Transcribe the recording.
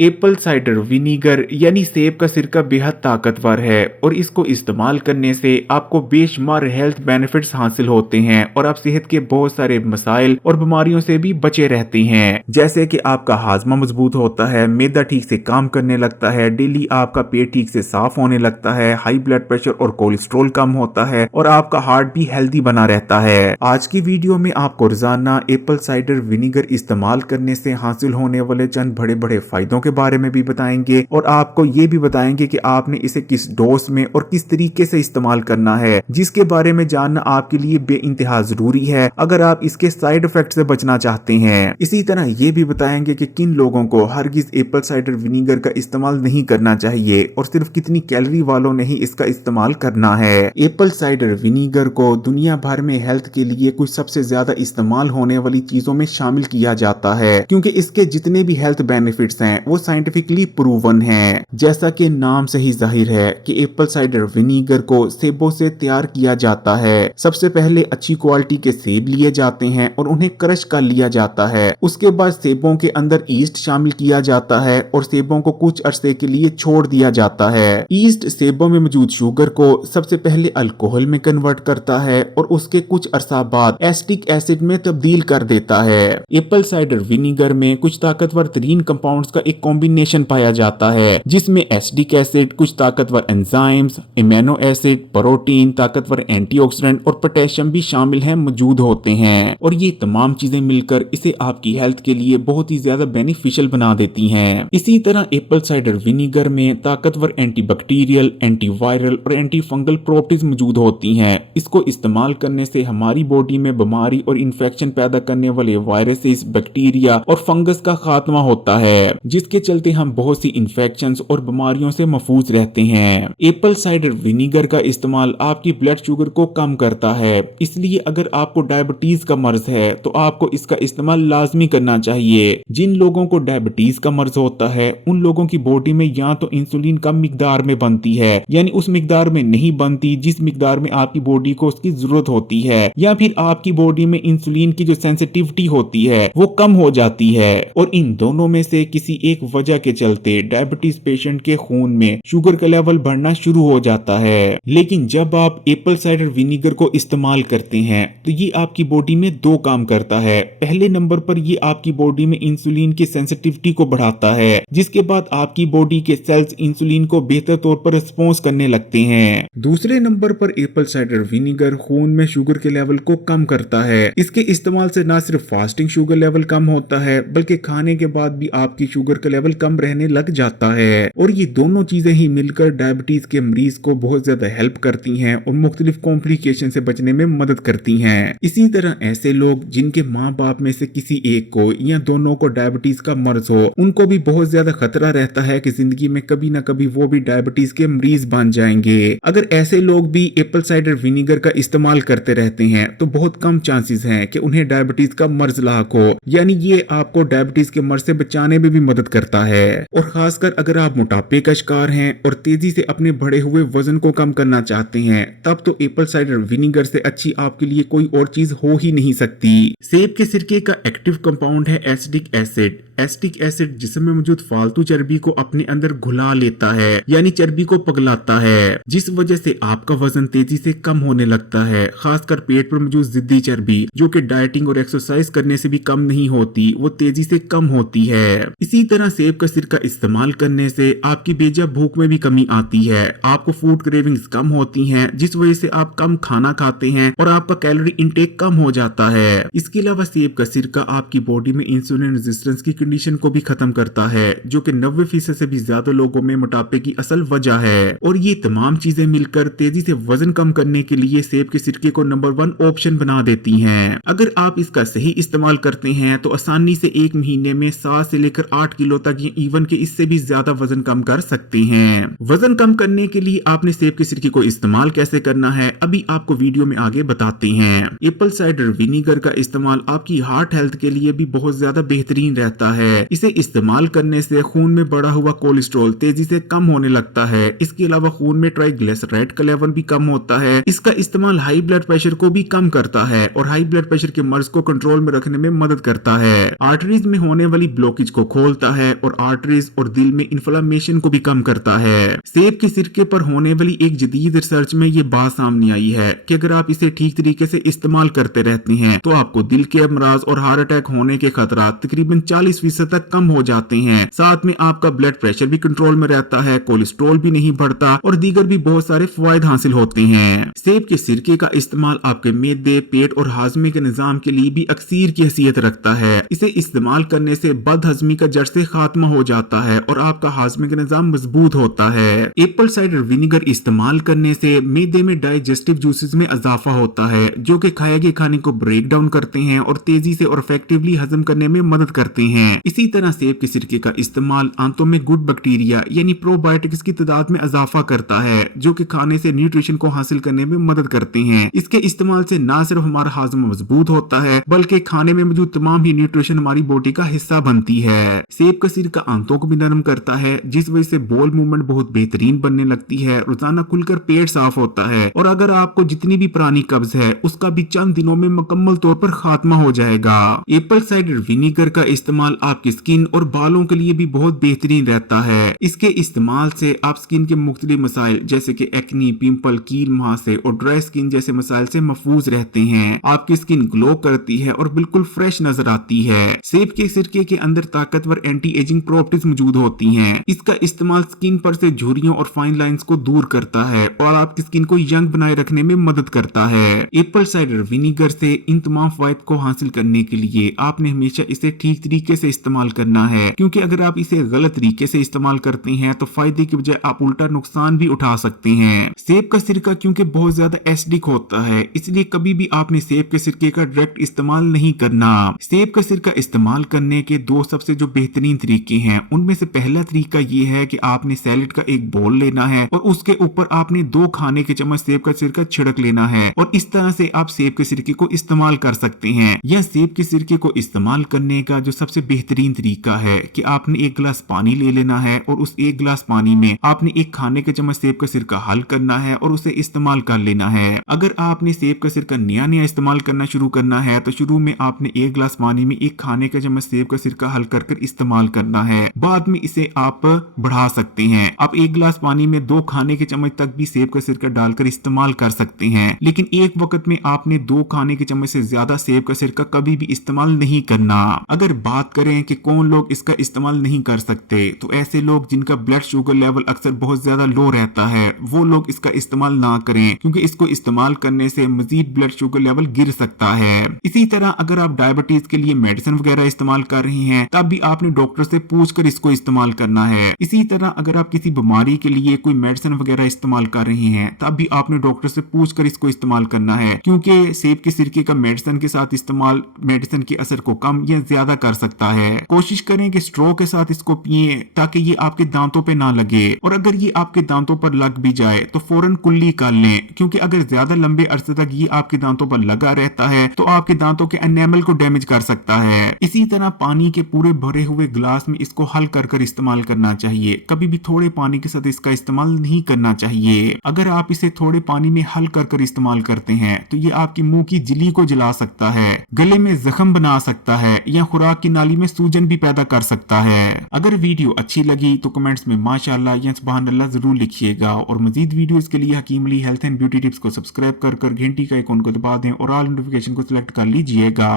Apple cider vinegar यानी सेब का सिरका बेहद ताकतवर है और इसको इस्तेमाल करने से आपको बेशुमार हेल्थ बेनिफिट्स हासिल होते हैं और आप सेहत के बहुत सारे मसाइल और बीमारियों से भी बचे रहते हैं। जैसे कि आपका हाजमा मजबूत होता है, मैदा ठीक से काम करने लगता है, डेली आपका पेट ठीक से साफ होने लगता है, हाई ब्लड प्रेशर और कोलेस्ट्रॉल कम होता है और आपका हार्ट भी हेल्दी बना रहता है। आज की वीडियो में आपको रोजाना एप्पल साइडर विनीगर इस्तेमाल करने से हासिल होने वाले चंद बड़े बड़े फायदों के बारे में भी बताएंगे और आपको ये भी बताएंगे कि आपने इसे किस डोज में और किस तरीके से इस्तेमाल करना है, जिसके बारे में जानना आपके लिए बेइंतहा जरूरी है अगर आप इसके साइड इफेक्ट से बचना चाहते हैं। इसी तरह ये भी बताएंगे कि किन लोगों को हरगिज एप्पल साइडर विनीगर का इस्तेमाल नहीं करना चाहिए और सिर्फ कितनी कैलोरी वालों ने ही इसका इस्तेमाल करना है। एप्पल साइडर विनीगर को दुनिया भर में हेल्थ के लिए कुछ सबसे ज्यादा इस्तेमाल होने वाली चीजों में शामिल किया जाता है, क्योंकि इसके जितने भी हेल्थ बेनिफिट्स हैं वो साइंटिफिकली प्रूवन है। जैसा कि नाम से ही जाहिर है कि एप्पल साइडर विनीगर को सेबों से तैयार किया जाता है। सबसे पहले अच्छी क्वालिटी के सेब लिए जाते हैं और उन्हें क्रश कर लिया जाता है। उसके बाद सेबों के अंदर ईस्ट शामिल किया जाता है और सेबों को कुछ अरसे के लिए छोड़ दिया जाता है। ईस्ट सेबों में मौजूद शुगर को सबसे पहले अल्कोहल में कन्वर्ट करता है और उसके कुछ अरसा बाद एसिटिक एसिड में तब्दील कर देता है। एप्पल साइडर विनीगर में कुछ ताकतवर तरीन कंपाउंड्स का एक कॉम्बिनेशन पाया जाता है, जिसमें एसिटिक एसिड, कुछ ताकतवर एंजाइम्स, इम्यूनो एसिड, प्रोटीन, ताकतवर एंटीऑक्सीडेंट और पोटेशियम भी शामिल हैं, मौजूद होते हैं और ये तमाम चीजें मिलकर इसे आपकी हेल्थ के लिए बहुत ही ज्यादा बेनिफिशियल बना देती हैं। इसी तरह एप्पल साइडर विनीगर में ताकतवर एंटीबैक्टीरियल, एंटीवायरल और एंटी फंगल प्रॉपर्टीज मौजूद होती हैं। इसको इस्तेमाल करने से हमारी बॉडी में बीमारी और इन्फेक्शन पैदा करने वाले वायरसेस, बैक्टीरिया और फंगस का खात्मा होता है, जिसके चलते हम बहुत सी इन्फेक्शंस और बीमारियों से महफूज रहते हैं। एप्पल साइडर विनीगर का इस्तेमाल आपकी ब्लड शुगर को कम करता है, इसलिए अगर आपको डायबिटीज का मर्ज है तो आपको इसका इस्तेमाल लाजमी करना चाहिए। जिन लोगों को डायबिटीज का मर्ज होता है उन लोगों की बॉडी में या तो इंसुलिन कम मिकदार में बनती है, यानी उस मिकदार में नहीं बनती जिस मिकदार में आपकी बॉडी को उसकी जरूरत होती है, या फिर आपकी बॉडी में इंसुलिन की जो सेंसिटिविटी होती है वो कम हो जाती है और इन दोनों में से किसी एक वजह के चलते डायबिटीज पेशेंट के खून में शुगर का लेवल बढ़ना शुरू हो जाता है। लेकिन जब आप एप्पल साइडर विनीगर को इस्तेमाल करते हैं तो ये आपकी बॉडी में दो काम करता है। पहले नंबर पर ये आपकी बॉडी में इंसुलिन की सेंसिटिविटी को बढ़ाता है, जिसके बाद आपकी बॉडी के सेल्स इंसुलिन को बेहतर तौर पर रिस्पॉन्स करने लगते हैं। दूसरे नंबर पर एप्पल साइडर विनीगर खून में शुगर के लेवल को कम करता है। इसके इस्तेमाल से न सिर्फ फास्टिंग शुगर लेवल कम होता है बल्कि खाने के बाद भी आपकी शुगर का लेवल कम रहने लग जाता है और ये दोनों चीजें ही मिलकर डायबिटीज के मरीज को बहुत ज्यादा हेल्प करती हैं और मुख्तलिफ कॉम्प्लिकेशन से बचने में मदद करती हैं। इसी तरह ऐसे लोग जिनके माँ बाप में से किसी एक को या दोनों को डायबिटीज का मर्ज हो, उनको भी बहुत ज्यादा खतरा रहता है कि जिंदगी में कभी ना कभी वो भी डायबिटीज के मरीज बन जाएंगे। अगर ऐसे लोग भी एप्पल साइडर विनीगर का इस्तेमाल करते रहते हैं तो बहुत कम चांसेस हैं कि उन्हें डायबिटीज का मर्ज लाक हो, यानी ये आपको डायबिटीज के मर्ज से बचाने में भी मदद करता है। और खासकर अगर आप मोटापे का शिकार हैं और तेजी से अपने बढ़े हुए वजन को कम करना चाहते हैं तब तो एप्पल साइडर विनीगर से अच्छी आपके लिए कोई और चीज हो ही नहीं सकती। सेब के सिरके का एक्टिव कंपाउंड है एसिटिक एसिड। एसिटिक एसिड जिस्म में मौजूद फालतू चर्बी को अपने अंदर घुला लेता है, यानी चर्बी को पगलाता है, जिस वजह से आपका वजन तेजी से कम होने लगता है। खासकर पेट पर मौजूद जिद्दी चर्बी जो कि डाइटिंग और एक्सरसाइज करने से भी कम नहीं होती, वो तेजी से कम होती है। इसी तरह सेब का सिरका इस्तेमाल करने से आपकी बेजा भूख में भी कमी आती है, आपको फूड क्रेविंग्स कम होती हैं, जिस वजह से आप कम खाना खाते हैं और आपका कैलोरी इंटेक कम हो जाता है। इसके अलावा सेब का सिरका आपकी बॉडी में इंसुलिन रेजिस्टेंस की कंडीशन को भी खत्म करता है, जो कि 90% से भी ज्यादा लोगों में मोटापे की असल वजह है। और ये तमाम चीजें मिलकर तेजी से वजन कम करने के लिए सेब के सिरके को नंबर 1 ऑप्शन बना देती हैं। अगर आप इसका सही इस्तेमाल करते हैं तो आसानी से एक महीने में 7 से लेकर 8 किलो तक या इवन के इससे भी ज्यादा वजन कम कर सकते हैं। वजन कम करने के लिए आपने सेब के सिरके को इस्तेमाल कैसे करना है अभी आपको वीडियो में आगे बताते हैं। एप्पल साइडर विनीगर का इस्तेमाल आपकी हार्ट हेल्थ के लिए भी बहुत ज्यादा बेहतरीन रहता है। इसे इस्तेमाल करने से खून में बढ़ा हुआ कोलेस्ट्रॉल तेजी से कम होने लगता है। इसके अलावा खून में ट्राइग्लिसराइड का लेवल भी कम होता है। इसका इस्तेमाल हाई ब्लड प्रेशर को भी कम करता है और हाई ब्लड प्रेशर के मर्ज को कंट्रोल में रखने में मदद करता है। आर्टरीज में होने वाली ब्लॉकेज को खोलता है और आर्टरीज और दिल में इन्फ्लेमेशन को भी कम करता है। सेब के सिरके पर होने वाली एक जदीद रिसर्च में ये बात सामने आई है कि अगर आप इसे ठीक तरीके से इस्तेमाल करते रहते हैं तो आपको दिल के अमराज और हार्ट अटैक होने के खतरा तकरीबन 40% तक कम हो जाते हैं। साथ में आपका ब्लड प्रेशर भी कंट्रोल में रहता है, कोलेस्ट्रॉल भी नहीं बढ़ता और दीगर भी बहुत सारे फायदे हासिल होते हैं। सेब के सिरके का इस्तेमाल आपके मैदे, पेट और हाजमे के निजाम के लिए भी अक्सीर की हैसियत रखता है। इसे इस्तेमाल करने से बदहजमी का जड़ से खात्मा हो जाता है और आपका हाजमे का निजाम मजबूत होता है। एप्पल साइडर विनेगर इस्तेमाल करने से मैदे में डाइजेस्टिव जूसेस में इजाफा होता है जो कि खाए गए खाने को ब्रेक डाउन करते हैं और तेजी से और इफेक्टिवली हजम करने में मदद करते हैं। इसी तरह सेब के सिरके का इस्तेमाल आंतों में गुड बैक्टीरिया यानी प्रोबायोटिक्स की तादाद में इजाफा करता है जो कि खाने से न्यूट्रिशन को हासिल करने में मदद करते हैं। इसके इस्तेमाल से न सिर्फ हमारा हाजमा मजबूत होता है बल्कि खाने में मौजूद तमाम ही न्यूट्रिशन हमारी बॉडी का हिस्सा बनती है। सेब का सिरका आंतों को भी नरम करता है जिस वजह से बोल मूवमेंट बहुत बेहतरीन बनने लगती है। रोजाना खुलकर पेट साफ होता है और अगर आपको जितनी भी पुरानी कब्ज है उसका भी चंद दिनों में मुकम्मल तौर पर खात्मा हो जाएगा। एप्पल साइडर विनेगर का इस्तेमाल आपकी स्किन और बालों के लिए भी बहुत बेहतरीन रहता है। इसके इस्तेमाल से आप स्किन के मुख्तलिफ मसाइल जैसे कि एक्नी, पिंपल, कील मुहासे और ड्राई स्किन जैसे मसाइल से महफूज रहते हैं। आपकी स्किन ग्लो करती है और बिल्कुल फ्रेश नजर आती है। सेब के सिरके के अंदर ताकतवर एंटी एजिंग प्रॉपर्टीज मौजूद होती हैं। इसका इस्तेमाल स्किन पर से झुर्रियों और फाइन लाइंस को दूर करता है और आपकी स्किन को यंग बनाए रखने में मदद करता है। एप्पल साइडर विनेगर से इन तमाम फायद को हासिल करने के लिए आपने हमेशा इसे ठीक तरीके से इस्तेमाल करना है क्योंकि अगर आप इसे गलत तरीके से इस्तेमाल करते हैं तो फायदे की बजाय आप उल्टा नुकसान भी उठा सकते हैं। सेब का सिरका क्योंकि बहुत ज्यादा एसिडिक होता है इसलिए कभी भी आपने सेब के सिरके का डायरेक्ट इस्तेमाल नहीं करना। सेब का सिरका इस्तेमाल करने के दो सबसे जो बेहतरीन तरीके हैं उनमें से पहला तरीका ये है कि आपने सैलेड का एक बोल लेना है और उसके ऊपर आपने 2 खाने के चम्मच सेब का सिरका छिड़क लेना है और इस तरह से आप सेब के सिरके को इस्तेमाल कर सकते हैं। यह सेब के सिरके को इस्तेमाल करने का जो सबसे बेहतरीन तरीका है कि आपने 1 गिलास पानी ले लेना है और उस 1 गिलास पानी में आपने 1 खाने के चम्मच सेब का सिरका हल करना है और उसे इस्तेमाल कर लेना है। अगर आपने सेब का सिरका नया इस्तेमाल करना शुरू करना है तो शुरू में आपने 1 गिलास पानी में 1 खाने का चम्मच सेब का सिरका हल कर इस्तेमाल करना है। बाद में इसे आप बढ़ा सकते हैं। आप 1 गिलास पानी में 2 खाने के चम्मच तक भी सेब का सिरका डालकर इस्तेमाल कर सकते हैं लेकिन एक वक्त में आपने 2 खाने के चम्मच से ज्यादा सेब का सिरका कभी भी इस्तेमाल नहीं करना। अगर बात करें कि कौन लोग इसका इस्तेमाल नहीं कर सकते तो ऐसे लोग जिनका ब्लड शुगर लेवल अक्सर बहुत ज्यादा लो रहता है वो लोग इसका इस्तेमाल ना करें क्योंकि इसको इस्तेमाल करने से मजीद ब्लड शुगर लेवल गिर सकता है। इसी तरह अगर आप डायबिटीज के लिए मेडिसिन वगैरह इस्तेमाल कर रहे हैं तब भी आपने डॉक्टर से पूछकर इसको इस्तेमाल करना है। इसी तरह अगर आप किसी बीमारी के लिए कोई मेडिसिन वगैरह इस्तेमाल कर रहे हैं तब भी आपने डॉक्टर से पूछकर इसको इस्तेमाल करना है क्योंकि सेब के सिरके का मेडिसिन के साथ इस्तेमाल मेडिसिन के असर को कम या ज्यादा कर सकता है। कोशिश करें कि स्ट्रॉ के साथ इसको पिए ताकि ये आपके दांतों पे ना लगे और अगर ये आपके दांतों पर लग भी जाए तो फौरन कुल्ली कर लें क्योंकि अगर ज्यादा लंबे अरसे तक ये आपके दांतों पर लगा रहता है तो आपके दांतों के एनेमल को डैमेज कर सकता है। इसी तरह पानी के पूरे भरे हुए गिलास में इसको हल कर इस्तेमाल करना चाहिए। कभी भी थोड़े पानी के साथ इसका इस्तेमाल नहीं करना चाहिए। अगर आप इसे थोड़े पानी में हल कर इस्तेमाल करते हैं तो ये आपकी मुंह की झिल्ली को जला सकता है, गले में जख्म बना सकता है या खुराक की नाली में सूजन भी पैदा कर सकता है। अगर वीडियो अच्छी लगी तो कमेंट्स में माशाअल्लाह या सुभान अल्लाह जरूर लिखिएगा और मजीद वीडियोस के लिए Hakim Ali health and beauty tips को सब्सक्राइब कर घंटी का आइकॉन को दबा दें और ऑल नोटिफिकेशन को सिलेक्ट कर लीजिएगा।